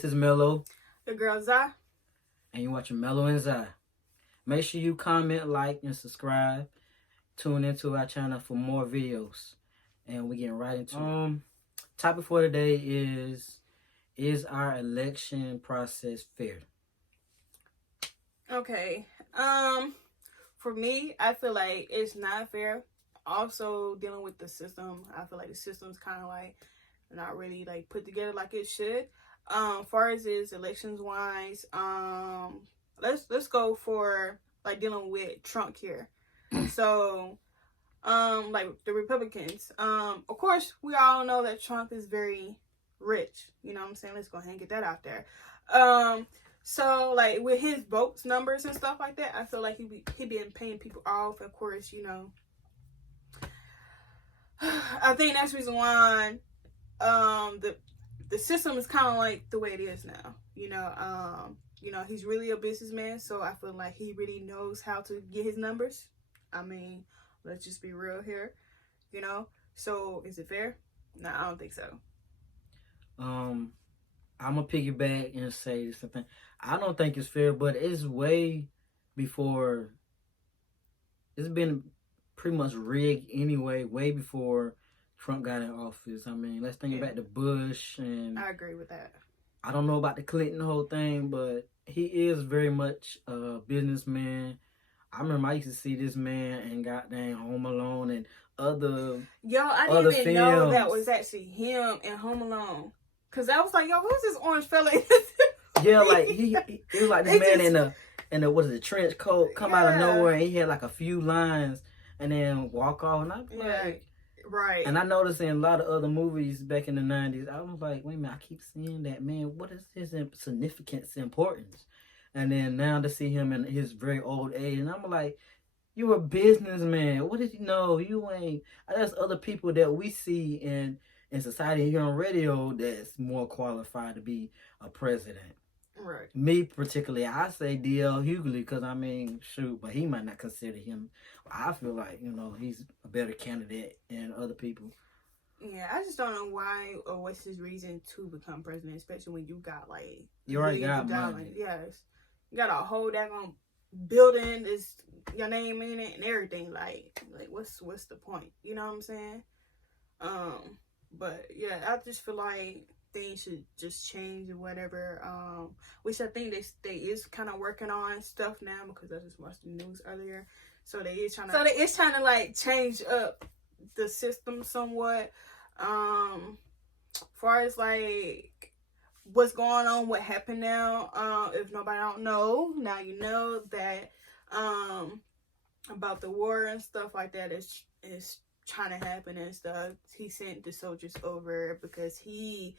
This is Mello, The girl Zai. and you're watching Mello and Zai. Make sure you comment, like, and subscribe. Tune into our channel for more videos. And we're getting right into it. Topic for today is our election process fair? Okay. For me, I feel like it's not fair. Also, dealing with the system, I feel like the system's kind of like not really like put together like it should. Far as is elections wise, let's go for like dealing with Trump here. So, like the Republicans, of course, we all know that Trump is very rich. You know what I'm saying? Let's go ahead and get that out there. So like with his votes numbers and stuff like that, I feel like he been paying people off. Of course, you know. I think that's the reason why the system is kind of like the way it is now. You know, he's really a businessman, so I feel like he really knows how to get his numbers. I mean, let's just be real here, you know. So is it fair? No, I don't think so. I'm gonna piggyback and say something. I don't think it's fair, but it's way before. It's been pretty much rigged anyway, way before Trump got in office. I mean, let's think back to Bush, and I agree with that. I don't know about the Clinton whole thing, but he is very much a businessman. I remember I used to see this man and goddamn Home Alone and other. Yo, I didn't even know that was actually him in Home Alone. Cause I was like, yo, who's this orange fella? Yeah, like he was like this man in the what is it, trench coat, come out of nowhere, and he had like a few lines and then walk off, and I was like, right. And I noticed in a lot of other movies back in the 90s, I was like, wait a minute, I keep seeing that man. What is his significance, importance? And then now to see him in his very old age, and I'm like, you a businessman. What did you know? You ain't. There's other people that we see in society here on radio that's more qualified to be a president. Right. Me particularly, I say D.L. Hughley because I mean, shoot, but he might not consider him. I feel like he's a better candidate than other people. Yeah, I just don't know why or what's his reason to become president, especially when you got like you already got money. Yes, you got a whole daggone building, is your name in it and everything. Like what's the point? You know what I'm saying? But yeah, I just feel like things should just change or whatever. Which I think they is kind of working on stuff now because I just watched the news earlier. So they is trying to like change up the system somewhat. Far as like what's going on, what happened now. If nobody don't know, now you know that about the war and stuff like that is trying to happen and stuff. He sent the soldiers over because he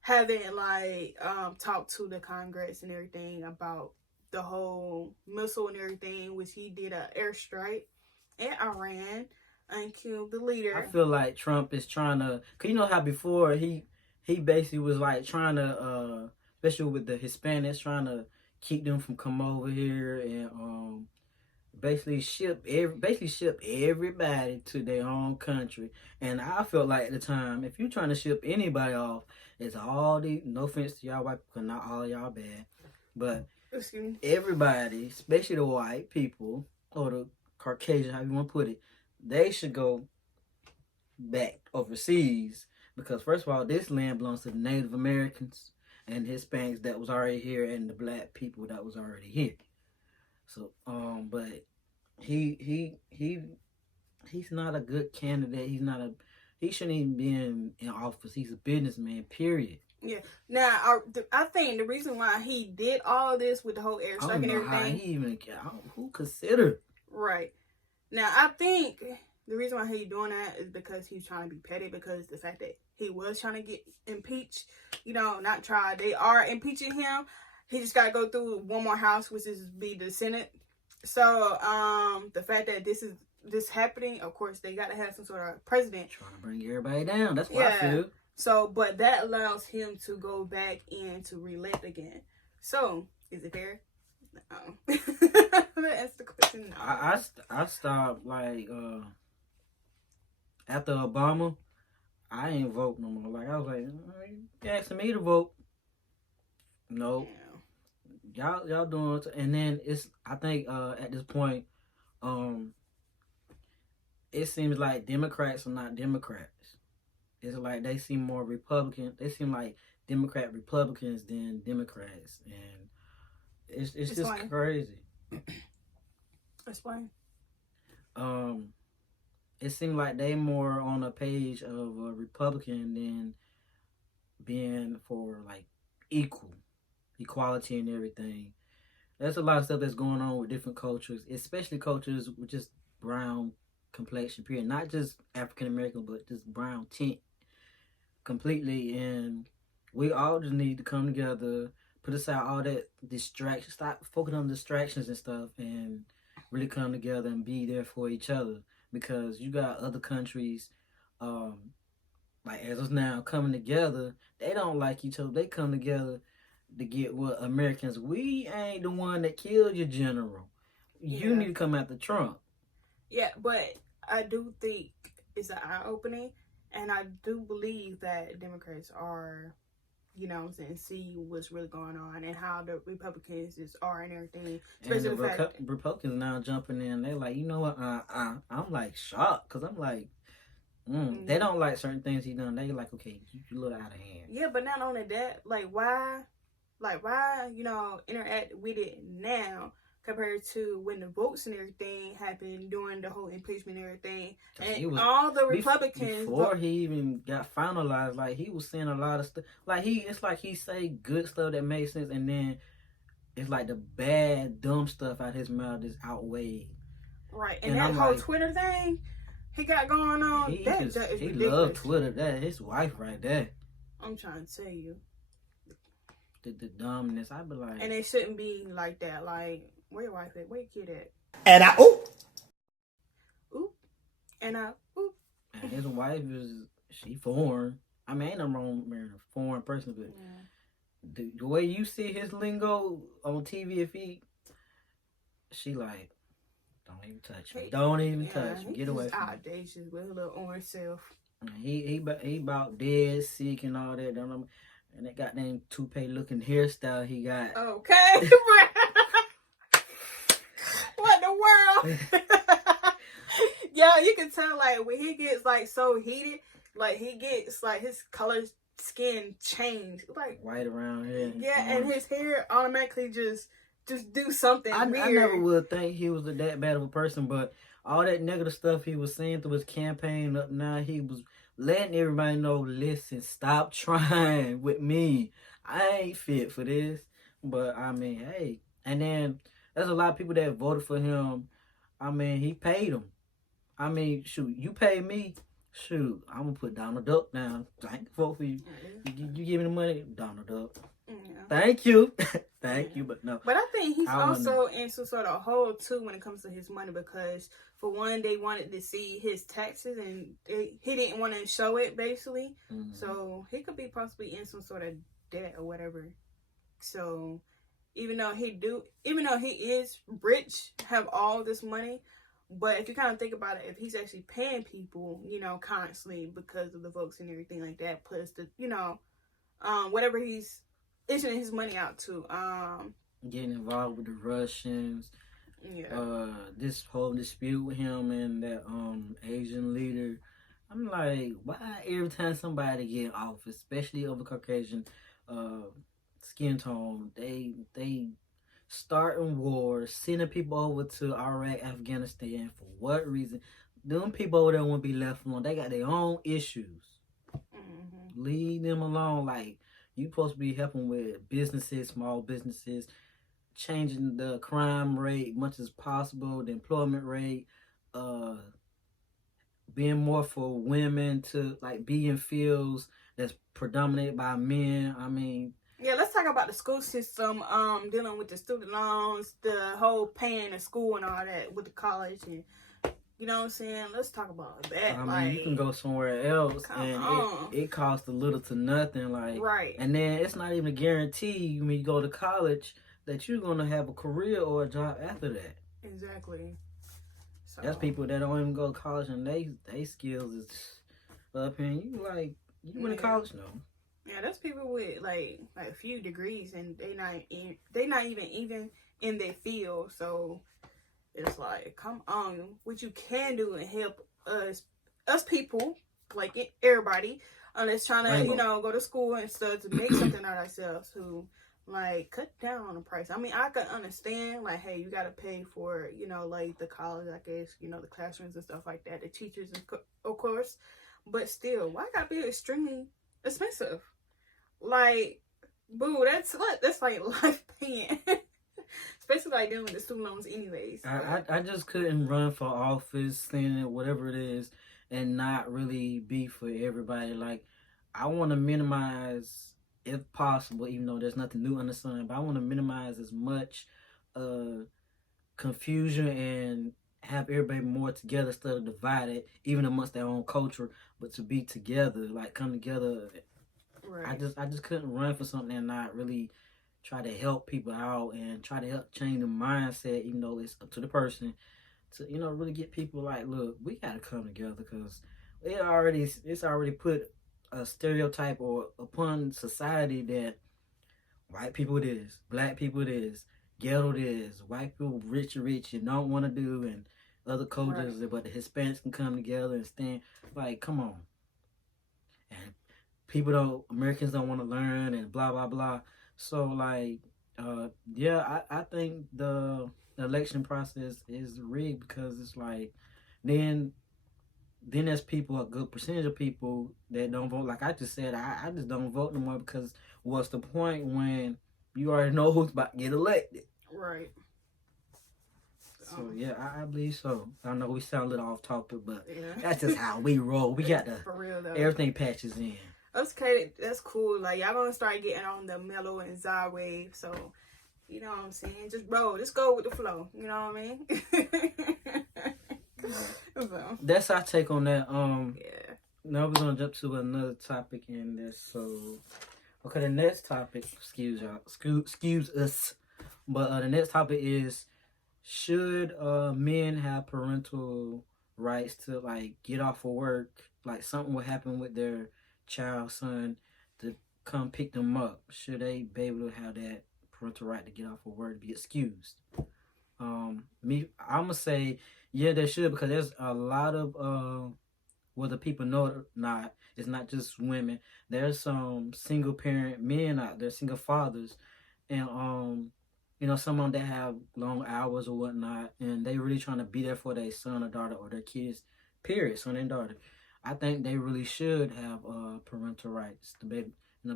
haven't like talked to the Congress and everything about the whole missile and everything, which he did an airstrike in Iran and killed the leader. I feel like Trump is trying to, cause you know how before he basically was like trying to, especially with the Hispanics, trying to keep them from come over here and basically ship everybody to their own country. And I felt like at the time, if you're trying to ship anybody off, it's all the, no offense to y'all white people, not all y'all bad, but everybody, especially the white people or the Caucasian, how you want to put it, they should go back overseas because first of all, this land belongs to the Native Americans and Hispanics that was already here and the black people that was already here. So, but he's not a good candidate. He shouldn't even be in office. He's a businessman, period. Yeah. Now, I think the reason why he did all of this with the whole airstrike and everything. Who considered? Right. Now, I think the reason why he's doing that is because he's trying to be petty because the fact that he was trying to get impeached, not tried. They are impeaching him. He just got to go through one more house, which is be the Senate. So, the fact that this happening, of course, they got to have some sort of president. Trying to bring everybody down. That's what I feel. So, but that allows him to go back in to re-elect again. So, is it fair? No. That's the question. No. I stopped, like, after Obama, I ain't vote no more. Like, I was like, you asking me to vote. Nope. Yeah. Y'all doing, and then I think at this point, it seems like Democrats are not Democrats. It's like they seem more Republican. They seem like Democrat Republicans than Democrats, and it's just Explain. crazy. Explain. It seemed like they more on a page of a Republican than being for like equality and everything. There's a lot of stuff that's going on with different cultures, especially cultures with just brown complexion, period. Not just African American, but just brown tint completely. And we all just need to come together, put aside all that distraction, stop focusing on distractions and stuff, and really come together and be there for each other. Because you got other countries, like as us now coming together, they don't like each other. They come together to get what Americans. We ain't the one that killed your general. You need to come after Trump. Yeah, but I do think it's an eye opening, and I do believe that Democrats are, you know what I'm saying, see what's really going on and how the Republicans are and everything. Especially and the Republicans now jumping in. They're like, you know what? I'm like shocked because I'm like, they don't like certain things he done. They like, okay, you look out of hand. Yeah, but not only that, like why, you know, interact with it now compared to when the votes and everything happened during the whole impeachment and everything, and all the Republicans before he even got finalized, like he was saying a lot of stuff. Like it's like he say good stuff that made sense, and then it's like the bad dumb stuff out his mouth is outweighed. Right, and that whole like, Twitter thing he got going on, he loved Twitter. That his wife right there. I'm trying to tell you. The dumbness, I be like, and it shouldn't be like that. Like, where your wife at? Where your kid at? And I oop, and I oop. And his wife she foreign. I mean, ain't no wrong marrying a foreign person, but the way you see his lingo on TV, she like, don't even touch me. Don't even touch me. Get away from me. Audacious with her little orange self. He about dead, sick, and all that. And that goddamn toupee looking hairstyle he got. Okay. What the world? Yeah, you can tell like when he gets like so heated, like he gets like his color skin change, like white around here. Yeah, and his hair automatically just do something weird. I never would think he was that bad of a person, but all that negative stuff he was saying through his campaign up now, he was letting everybody know, listen, stop trying with me. I ain't fit for this. But, I mean, hey. And then, there's a lot of people that voted for him. I mean, he paid them. I mean, shoot, you pay me. Shoot, I'm going to put Donald Duck down. I ain't vote for you. You give me the money, Donald Duck. Yeah. Thank you. Thank you, but no. But I think he's also in some sort of hole, too, when it comes to his money, because for one, they wanted to see his taxes, and he didn't want to show it, basically. Mm-hmm. So he could be possibly in some sort of debt or whatever. So even though he is rich, have all this money, but if you kind of think about it, if he's actually paying people, you know, constantly because of the votes and everything like that, plus the, you know, whatever he's issuing his money out to, getting involved with the Russians. Yeah. This whole dispute with him and that Asian leader. I'm like, why every time somebody get off, especially of a Caucasian skin tone, they starting wars, sending people over to Iraq, Afghanistan, for what reason? Them people over there won't be left alone. They got their own issues. Mm-hmm. Leave them alone. Like, you supposed to be helping with businesses, small businesses, changing the crime rate much as possible, the employment rate, being more for women to like be in fields that's predominated by men. I mean, yeah, let's talk about the school system, dealing with the student loans, the whole paying the school and all that with the college, and you know what I'm saying? Let's talk about that. I mean, you can go somewhere else and it costs a little to nothing. Like, right. And then it's not even a guarantee when you go to college that you're going to have a career or a job after that. Exactly. So that's people that don't even go to college and they skills is up here. You like, you went to college? No. Yeah, that's people with like a few degrees and they not even in their field. So it's like, come on, what you can do and help us people, like everybody, that's trying to go to school and stuff to make something out of ourselves. Who like cut down on the price. I mean, I could understand like, hey, you gotta pay for like the college, I guess, the classrooms and stuff like that, the teachers, of course. But still, why gotta be extremely expensive? Like, boo, that's like life paying. Especially like dealing with the student loans anyways. I just couldn't run for office, Senate, whatever it is, and not really be for everybody. Like, I want to minimize, if possible, even though there's nothing new under the sun, but I want to minimize as much confusion and have everybody more together instead of divided, even amongst their own culture, but to be together, like come together. Right. I just couldn't run for something and not really try to help people out and try to help change the mindset, even though it's up to the person to, really get people like, look, we got to come together because it's already put a stereotype or upon society that white people this, black people this, ghetto this, white people rich you don't want to do, and other cultures, right. But the Hispanics can come together and stand, like, come on. And Americans don't want to learn and blah, blah, blah. So, like, I think the election process is rigged because it's like, then there's people, a good percentage of people that don't vote. Like I just said, I just don't vote no more because what's the point when you already know who's about to get elected? Right. So, yeah, I believe so. I know we sound a little off topic, but that's just how we roll. We got to, for real though. Everything patches in. Okay, that's cool. Like, y'all gonna start getting on the mellow and Zah wave, so, you know what I'm saying? Just go with the flow, you know what I mean? So. That's our take on that. Yeah. Now we're gonna jump to another topic in this, so... Okay, the next topic, excuse us, but the next topic is, should men have parental rights to, like, get off of work, like something will happen with their child, son, to come pick them up? Should they be able to have that parental right to get off of work, be excused? I'm gonna say, yeah, they should, because there's a lot of, whether people know it or not, it's not just women. There's some single parent men out there, single fathers, and someone that have long hours or whatnot, and they really trying to be there for their son or daughter or their kids, period, son and daughter. I think they really should have parental rights to be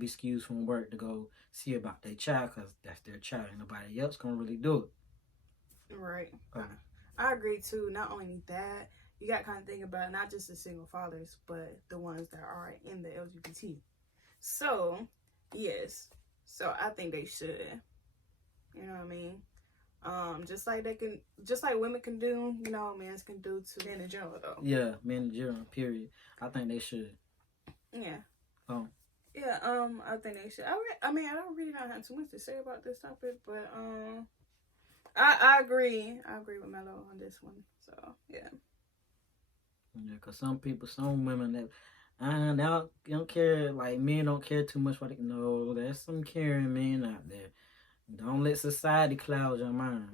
excused from work to go see about their child, because that's their child and nobody else gonna really do it. Right. I agree too. Not only that, you got to kind of think about not just the single fathers, but the ones that are in the LGBT. So, yes. So I think they should. You know what I mean? Just like women can do, men can do to men in general, though. Yeah, men in general, period. I think they should. Yeah. Yeah, I think they should. I mean, I don't really not have too much to say about this topic, but I agree. I agree with Mello on this one. So yeah. Yeah, because some women that they don't care, like men don't care too much what they know. There's some caring men out there. Don't let society cloud your mind.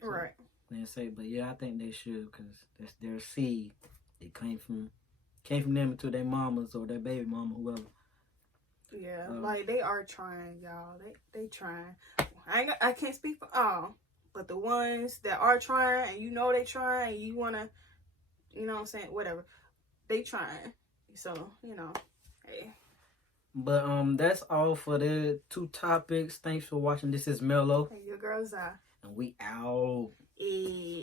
So, right. They say, but yeah, I think they should, because that's their seed. It came from them to their mamas or their baby mama, whoever. Yeah, like they are trying, y'all. They trying. I can't speak for all, but the ones that are trying, and they trying, and you wanna, what I'm saying, whatever, they trying. So hey. But that's all for the 2 topics. Thanks for watching. This is Mello. And your girl Zah. And we out. Hey.